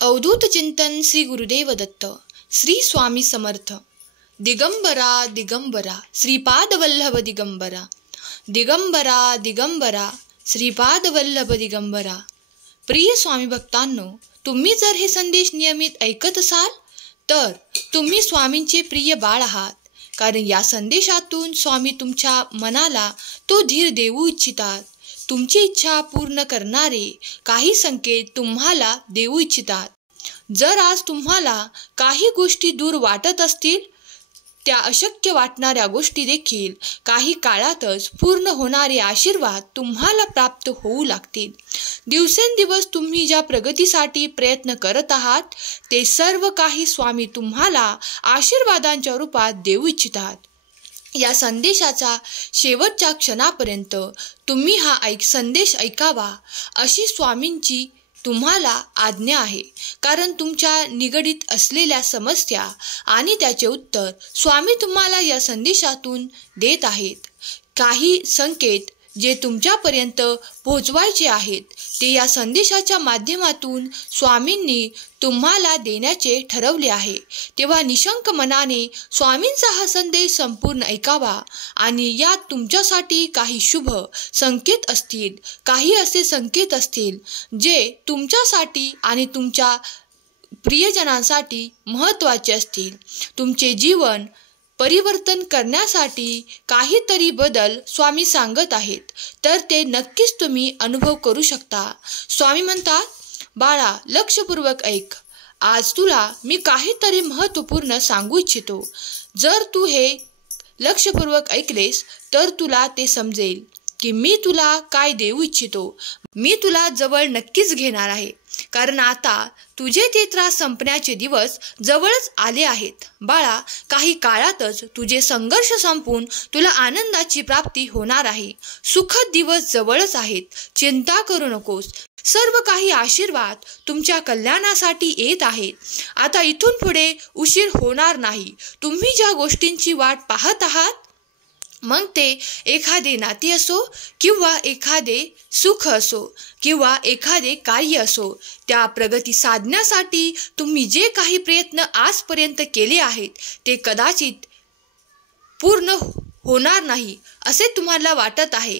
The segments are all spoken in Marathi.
अवधूत चिंतन श्री गुरुदेव दत्त श्री स्वामी समर्थ। दिगंबरा दिगंबरा श्रीपाद वल्लभ दिगंबरा, दिगंबरा दिगंबरा श्रीपाद वल्लभ दिगंबरा। प्रिय स्वामी भक्तांनो, तुम्ही जर हे संदेश नियमित ऐकत असाल तर तुम्ही स्वामींचे प्रिय बाळ आहात, कारण या संदेशातून स्वामी तुमच्या मनाला तो धीर देऊ इच्छितात। तुमची इच्छा पूर्ण करणारे काही संकेत तुम्हाला देऊ इच्छितात। जर आज तुम्हाला काही गोष्टी दूर वाटत असतील, त्या अशक्य वाटणाऱ्या गोष्टी देखील काही काळातच पूर्ण होणारे आशीर्वाद तुम्हाला प्राप्त होऊ लागतील। दिवसेंदिवस तुम्ही ज्या प्रगतीसाठी प्रयत्न करत आहात, ते सर्व काही स्वामी तुम्हाला आशीर्वादांच्या रूपात देऊ इच्छितात। या संदेशाचा शेवटच्या क्षणापर्यंत तुम्ही हा संदेश ऐकावा अशी स्वामींची तुम्हाला आज्ञा आहे, कारण तुमच्या निगडीत असलेल्या समस्या आणि त्याचे उत्तर स्वामी तुम्हाला या संदेशातून देत आहेत। काही संकेत जे तुमच्यापर्यंत पोहोचवायचे आहेत ते या संदेशाच्या माध्यमातून स्वामींनी तुम्हाला देण्याचे ठरवले आहे। तेव्हा निशंक मनाने स्वामींचा हा संदेश संपूर्ण ऐकावा आणि यात तुमच्यासाठी काही शुभ संकेत असतील, काही असे संकेत असतील जे तुमच्यासाठी आणि तुमच्या प्रियजनांसाठी महत्त्वाचे असतील। तुमचे जीवन परिवर्तन करण्यासाठी काहीतरी बदल स्वामी सांगत आहेत, तर ते नक्कीच तुम्ही अनुभव करू शकता। स्वामी म्हणतात, बाळा लक्षपूर्वक ऐक, आज तुला मी काहीतरी महत्त्वपूर्ण सांगू इच्छितो। जर तू हे लक्षपूर्वक ऐकलेस तर तुला ते समजेल की मी तुला काय देऊ इच्छितो। मी तुला जवळ नक्कीच घेणार आहे, कारण आता तुझे ते त्रास संपण्याचे दिवस जवळच आले आहेत। बाळा, काही काळातच तुझे संघर्ष संपून तुला आनंदाची प्राप्ती होणार आहे। सुखद दिवस जवळच आहेत, चिंता करू नकोस। सर्व काही आशीर्वाद तुमच्या कल्याणासाठी येत आहेत। आता इथून पुढे उशीर होणार नाही। तुम्ही ज्या गोष्टींची वाट पाहत आहात, मग ते एखादे नाते असो किंवा एखादे सुख असो किंवा एखादे कार्य असो, त्या प्रगती साधण्यासाठी तुम्ही जे काही प्रयत्न आजपर्यंत केले आहेत ते कदाचित पूर्ण होणार नाही असे तुम्हाला वाटत आहे।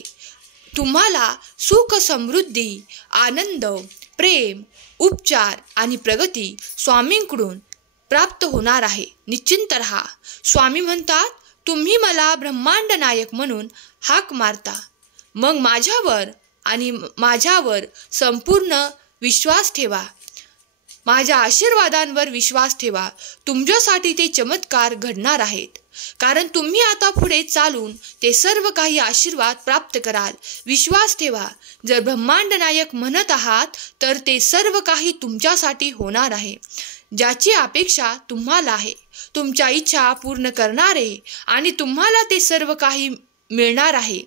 तुम्हाला सुख, समृद्धी, आनंद, प्रेम, उपचार आणि प्रगती स्वामींकडून प्राप्त होणार आहे। निश्चिंत रहा। स्वामी म्हणतात, तुम्ही मला ब्रह्मांड नायक म्हणून हाक मारता, मग माझ्यावर संपूर्ण विश्वास ठेवा, माझ्या आशीर्वादांवर विश्वास ठेवा। तुमच्यासाठी ते चमत्कार घडणार आहेत, कारण तुम्ही आता पुढे चालून ते सर्व काही आशीर्वाद प्राप्त कराल। विश्वास ठेवा। जर ब्रह्मांड नायक म्हणत आहात तर ते सर्व काही तुमच्यासाठी होणार आहे, ज्याची अपेक्षा तुम्हाला आहे। तुमच्या इच्छा पूर्ण करणारे आणि तुम्हाला ते सर्व काही मिळणार आहे,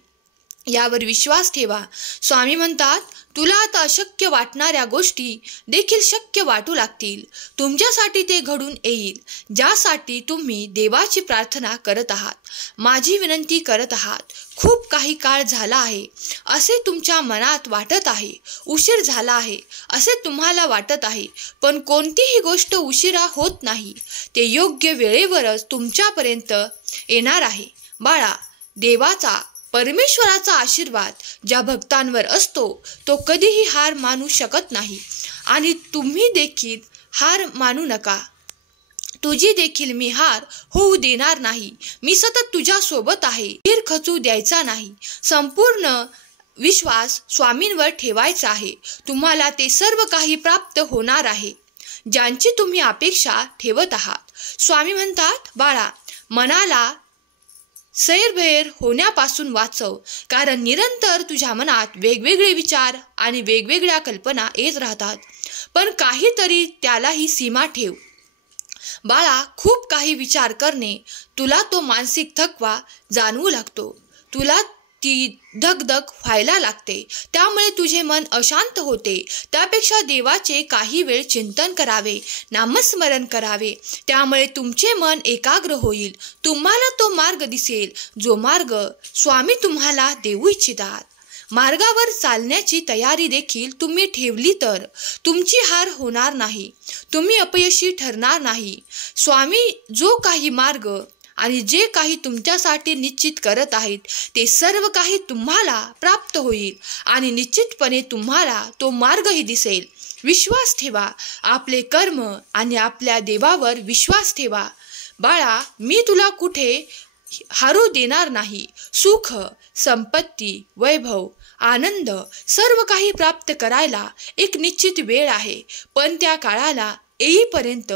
यावर विश्वास ठेवा। स्वामी म्हणतात, तुला आता अशक्य वाटणाऱ्या गोष्टी देखील शक्य वाटू लागतील। तुमच्यासाठी ते घडून येईल, ज्यासाठी तुम्ही देवाची प्रार्थना करत आहात, माझी विनंती करत आहात। खूप काही काळ झाला आहे असे तुमच्या मनात वाटत आहे, उशीर झाला आहे असे तुम्हाला वाटत आहे, पण कोणतीही गोष्ट उशिरा होत नाही। ते योग्य वेळेवरच तुमच्यापर्यंत येणार आहे। बाळा, देवाचा, परमेश्वराचा आशीर्वाद ज्या भक्तांवर असतो तो कधीही हार मानू शकत नाही, आणि तुम्ही देखील हार मानू नका। तुझी देखील मी हार होऊ देणार नाही। मी सतत तुझ्या सोबत आहे, धीर खचू द्यायचा नाही। संपूर्ण विश्वास स्वामींवर ठेवायचा आहे। तुम्हाला ते सर्व काही प्राप्त होणार आहे, ज्यांची तुम्ही अपेक्षा ठेवत आहात। स्वामी म्हणतात, बाळा मनाला सैरभैर होण्यापासून वाचव, कारण निरंतर तुझ्या मनात वेगवेगळे विचार आणि वेगवेगळ्या कल्पना येत राहतात, पण काहीतरी त्यालाही सीमा ठेव। बाळा, खूप काही विचार करणे तुला तो मानसिक थकवा जाणवू लागतो, तुला ती धगधग व्हायला लागते, त्यामुळे तुझे मन अशांत होते। त्यापेक्षा देवाचे काही वेळ चिंतन करावे, नामस्मरण करावे, त्यामुळे तुमचे मन एकाग्र होईल। तुम्हाला तो मार्ग दिसेल जो मार्ग स्वामी तुम्हाला देऊ इच्छितात। मार्गावर चालण्याची तयारी देखील तुम्ही ठेवली तर तुमची हार होणार नाही, तुम्ही अपयशी ठरणार नाही. स्वामी जो काही मार्ग आणि जे काही तुमच्यासाठी निश्चित करत आहेत ते सर्व काही तुम्हाला प्राप्त होईल आणि निश्चितपणे तुम्हाला तो मार्गही दिसेल. विश्वास ठेवा, आपले कर्म आणि आपल्या देवावर विश्वास ठेवा. बाळा, मी तुला कुठे हारू देणार नाही. सुख, संपत्ती, वैभव, आनंद सर्व काही प्राप्त करायला एक निश्चित वेळ आहे, पण त्या काळाला येईपर्यंत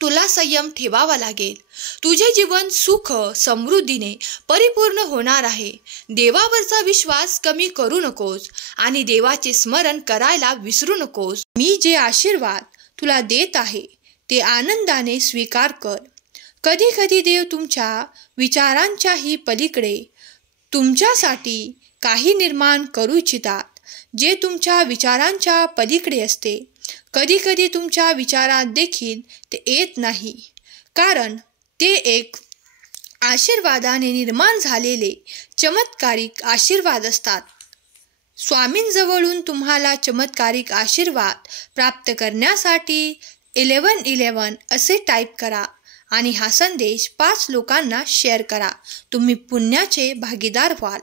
तुला संयम ठेवावा लागेल. तुझे जीवन सुख समृद्धीने परिपूर्ण होणार आहे. देवावरचा विश्वास कमी करू नकोस आणि देवाचे स्मरण करायला विसरू नकोस. मी जे आशीर्वाद तुला देत आहे ते आनंदाने स्वीकार कर. कधी कधी देव तुमच्या विचारांच्याही पलीकडे तुमच्यासाठी काही निर्माण करू इच्छितात, जे तुमच्या विचारांच्या पलीकडे असते. कधी कधी तुमच्या विचारात देखील ते येत नाही, कारण ते एक आशीर्वादाने निर्माण झालेले चमत्कारिक आशीर्वाद असतात. स्वामींजवळून तुम्हाला चमत्कारिक आशीर्वाद प्राप्त करण्यासाठी 1111 असे टाईप करा आणि हा संदेश 5 लोकांना शेअर करा. तुम्ही पुण्याचे भागीदार व्हाल.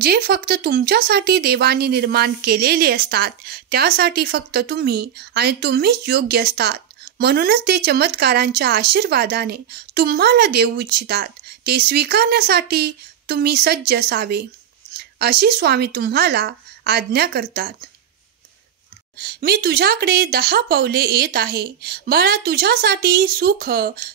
जे फक्त तुमच्यासाठी देवाने निर्माण केलेले असतात त्यासाठी फक्त तुम्ही आणि तुम्हीच योग्य असतात. म्हणूनच ते चमत्कारांच्या आशीर्वादाने तुम्हाला देऊ इच्छितात. ते स्वीकारण्यासाठी तुम्ही सज्ज असावे अशी स्वामी तुम्हाला आज्ञा करतात. मी तुझ्याकडे 10 पावले येत आहे. बाळा, तुझ्यासाठी सुख,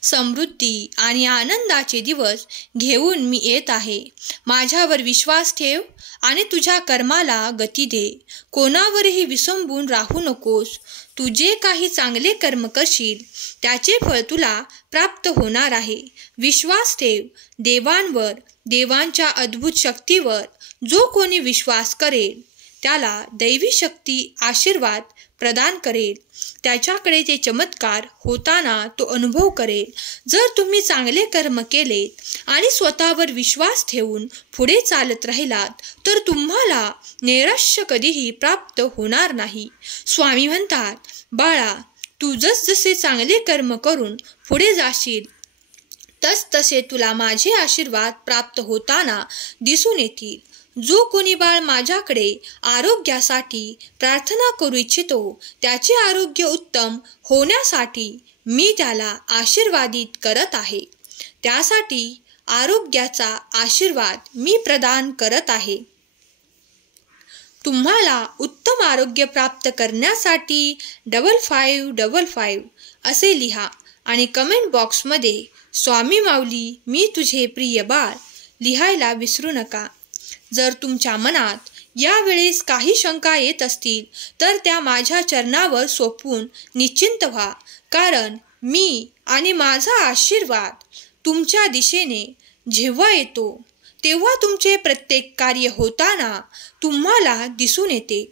समृद्धी आणि आनंदाचे दिवस घेऊन मी येत आहे. माझ्यावर विश्वास ठेव आणि तुझ्या कर्माला गती दे. कोणावरही विसंबून राहू नकोस. तू जे काही चांगले कर्म करशील त्याचे फळ तुला प्राप्त होणार आहे. विश्वास ठेव देवांवर, देवांच्या अद्भुत शक्तीवर. जो कोणी विश्वास करेल त्याला दैवी शक्ती आशीर्वाद प्रदान करेल. त्याच्याकडे ते चमत्कार होताना तो अनुभव करेल. जर तुम्ही चांगले कर्म केलेत आणि स्वतःवर विश्वास ठेवून पुढे चालत राहिलात तर तुम्हाला नैराश्य कधीही प्राप्त होणार नाही. स्वामी म्हणतात, बाळा, तू जसे चांगले कर्म करून पुढे जाशील तसे तुला माझे आशीर्वाद प्राप्त होताना दिसून येतील. जो कोणी बाळ माझ्याकडे आरोग्यासाठी प्रार्थना करू इच्छितो त्याचे आरोग्य उत्तम होण्यासाठी मी त्याला आशीर्वादित करत आहे. त्यासाठी आरोग्याचा आशीर्वाद मी प्रदान करत आहे. तुम्हाला उत्तम आरोग्य प्राप्त करण्यासाठी 5555 असे लिहा आणि कमेंट बॉक्समध्ये स्वामी माऊली मी तुझे प्रिय बाळ लिहायला विसरू नका. जर तुमच्या मनात यावेळेस काही शंका येत असतील तर त्या माझ्या चरणावर सोपवून निश्चिंत व्हा, कारण मी आणि माझा आशीर्वाद तुमच्या दिशेने जेव्हा येतो तेव्हा तुमचे प्रत्येक कार्य होताना तुम्हाला दिसून येते.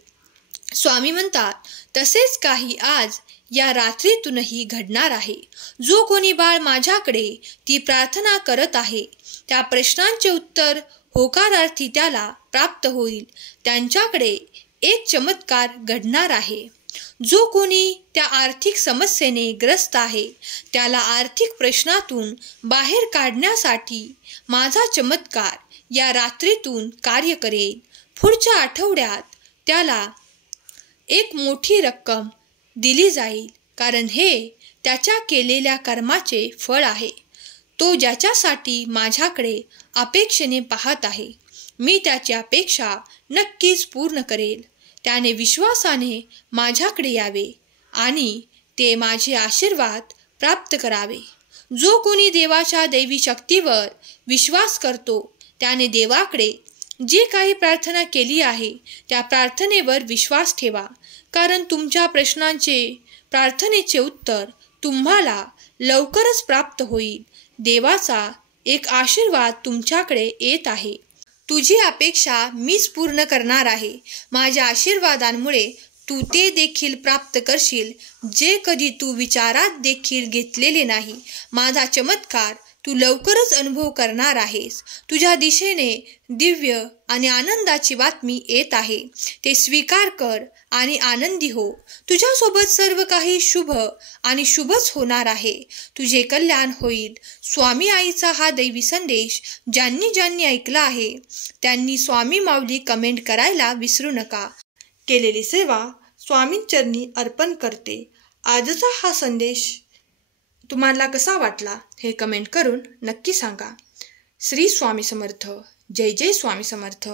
स्वामी म्हणतात, तसेच काही आज या रात्रीतूनही घडणार आहे. जो कोणी बाळ माझ्याकडे ती प्रार्थना करत आहे त्या प्रश्नांचे उत्तर होकारार्थी त्याला प्राप्त होईल. त्यांच्याकडे एक चमत्कार घडणार आहे. जो कोणी त्या आर्थिक समस्येने ग्रस्त आहे त्याला आर्थिक प्रश्नातून बाहेर काढण्यासाठी माझा चमत्कार या रात्रीतून कार्य करेल. पुढच्या आठवड्यात त्याला एक मोठी रक्कम दिली जाईल, कारण हे त्याच्या केलेल्या कर्माचे फळ आहे. तो ज्याच्यासाठी माझ्याकडे अपेक्षेने पाहत आहे मी त्याची अपेक्षा नक्कीच पूर्ण करेल. त्याने विश्वासाने माझ्याकडे यावे आणि ते माझे आशीर्वाद प्राप्त करावे. जो कोणी देवाच्या दैवी शक्तीवर विश्वास करतो त्याने देवाकडे जी काही प्रार्थना केली आहे त्या प्रार्थनेवर विश्वास ठेवा, कारण तुमच्या प्रार्थनेचे उत्तर तुम्हाला लवकरच प्राप्त होईल. देवाचा एक आशीर्वाद तुमच्याकडे येत आहे. तुझी अपेक्षा मीच पूर्ण करणार आहे. माझ्या आशीर्वादांमुळे तू ते देखील प्राप्त करशील जे कधी तू विचारात देखील घेतलेले नाही. माझा चमत्कार तू लवकरच अनुभव करणार आहेस. तुझ्या दिशेने दिव्य आणि आनंदाची बातमी येत आहे. ते स्वीकार कर आणि आनंदी हो. तुझ्यासोबत सर्व काही शुभ आणि शुभच होणार आहे. तुझे कल्याण होईल. स्वामी आईचा हा दैवी संदेश ज्यांनी ज्यांनी ऐकला आहे त्यांनी स्वामी माऊली कमेंट करायला विसरू नका. केलेली सेवा स्वामींचरणी अर्पण करते. आजचा हा संदेश तुम्हाला कसा वाटला हे कमेंट करून नक्की सांगा. श्री स्वामी समर्थ. जय जय स्वामी समर्थ.